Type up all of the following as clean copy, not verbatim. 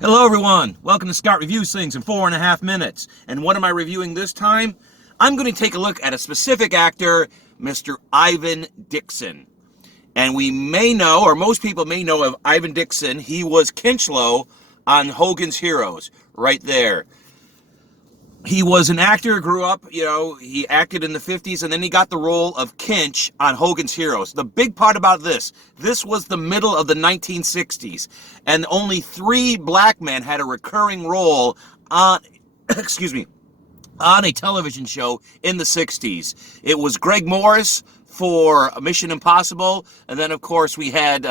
Hello everyone, welcome to Scott Reviews Things in 4.5 minutes. And what am I reviewing this time? I'm going to take a look at a specific actor, Mr. Ivan Dixon. And we may know, or most people may know of Ivan Dixon. He was Kinchlow on Hogan's Heroes, right there. He was an actor, grew up, he acted in the 50s, and then he got the role of Kinch on Hogan's Heroes. The big part about this was the middle of the 1960s, and only 3 black men had a recurring role on, on a television show in the 60s. It was Greg Morris for Mission Impossible, and then, of course, we had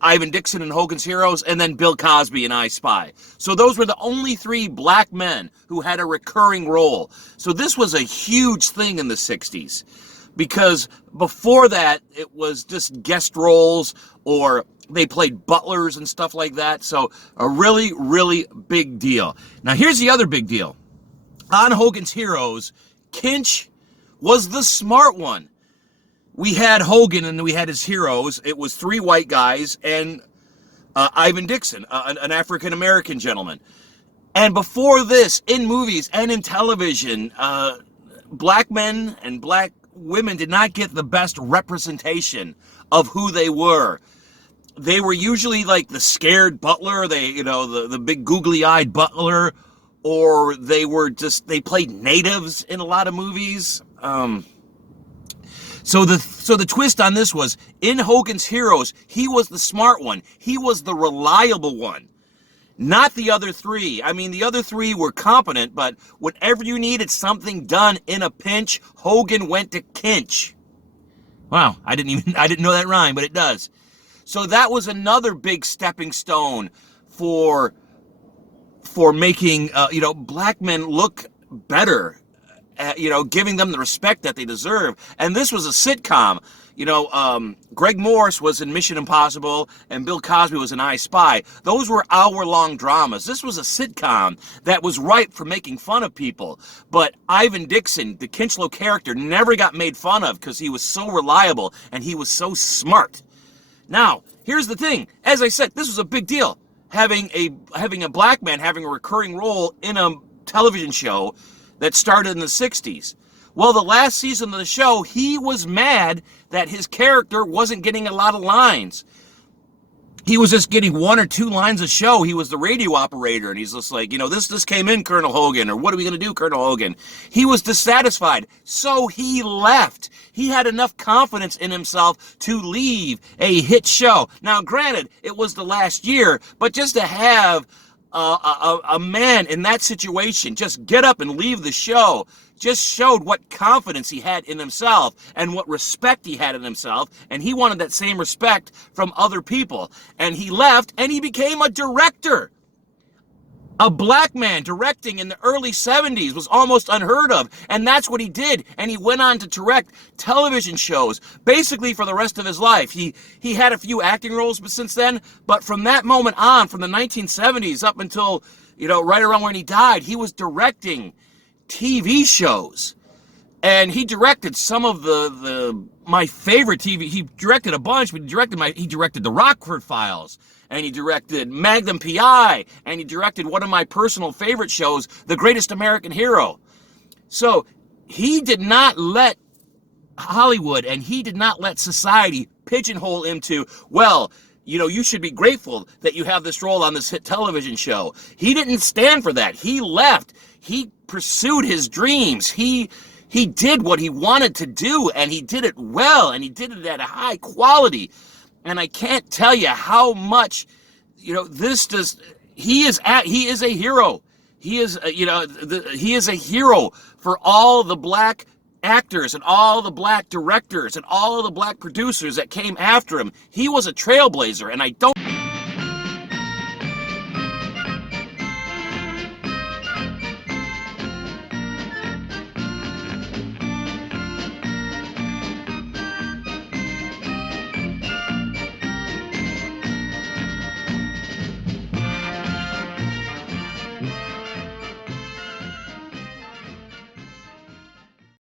Ivan Dixon in Hogan's Heroes, and then Bill Cosby in I Spy. So those were the only 3 black men who had a recurring role. So this was a huge thing in the 60s, because before that, it was just guest roles, or they played butlers and stuff like that. So a really, really big deal. Now here's the other big deal. On Hogan's Heroes, Kinch was the smart one. We had Hogan and we had his heroes. It was 3 white guys and Ivan Dixon, an African-American gentleman. And before this, in movies and in television, black men and black women did not get the best representation of who they were. They were usually like the scared butler, the big googly-eyed butler, or they played natives in a lot of movies. So the twist on this was, in Hogan's Heroes, he was the smart one. He was the reliable one. Not the other 3. I mean, the other 3 were competent, but whenever you needed something done in a pinch, Hogan went to Kinch. Wow, I didn't know that rhyme, but it does. So that was another big stepping stone for making black men look better. Giving them the respect that they deserve. And this was a sitcom. Greg Morris was in Mission Impossible, and Bill Cosby was in I Spy. Those were hour-long dramas. This was a sitcom that was ripe for making fun of people. But Ivan Dixon, the Kinchlow character, never got made fun of because he was so reliable and he was so smart. Now, here's the thing. As I said, this was a big deal. Having a black man having a recurring role in a television show that started in the 60s. Well, the last season of the show, he was mad that his character wasn't getting a lot of lines. He was just getting 1 or 2 lines a show. He was the radio operator, and he's just like, this came in, Colonel Hogan, or what are we going to do, Colonel Hogan? He was dissatisfied, so he left. He had enough confidence in himself to leave a hit show. Now, granted, it was the last year, but just to have a man in that situation just get up and leave the show just showed what confidence he had in himself and what respect he had in himself, and he wanted that same respect from other people. And he left and he became a director. A black man directing in the early 70s was almost unheard of, and that's what he did. And he went on to direct television shows basically for the rest of his life. He had a few acting roles since then, but from that moment on, from the 1970s up until, right around when he died, he was directing TV shows. And he directed some of my favorite TV. He directed a bunch, but he directed The Rockford Files, and he directed Magnum P.I., and he directed one of my personal favorite shows, The Greatest American Hero. So he did not let Hollywood and he did not let society pigeonhole him to, well, you should be grateful that you have this role on this hit television show. He didn't stand for that. He left. He pursued his dreams. He did what he wanted to do, and he did it well, and he did it at a high quality. And I can't tell you how much, he is a hero. He is, he is a hero for all the black actors and all the black directors and all the black producers that came after him. He was a trailblazer, and I don't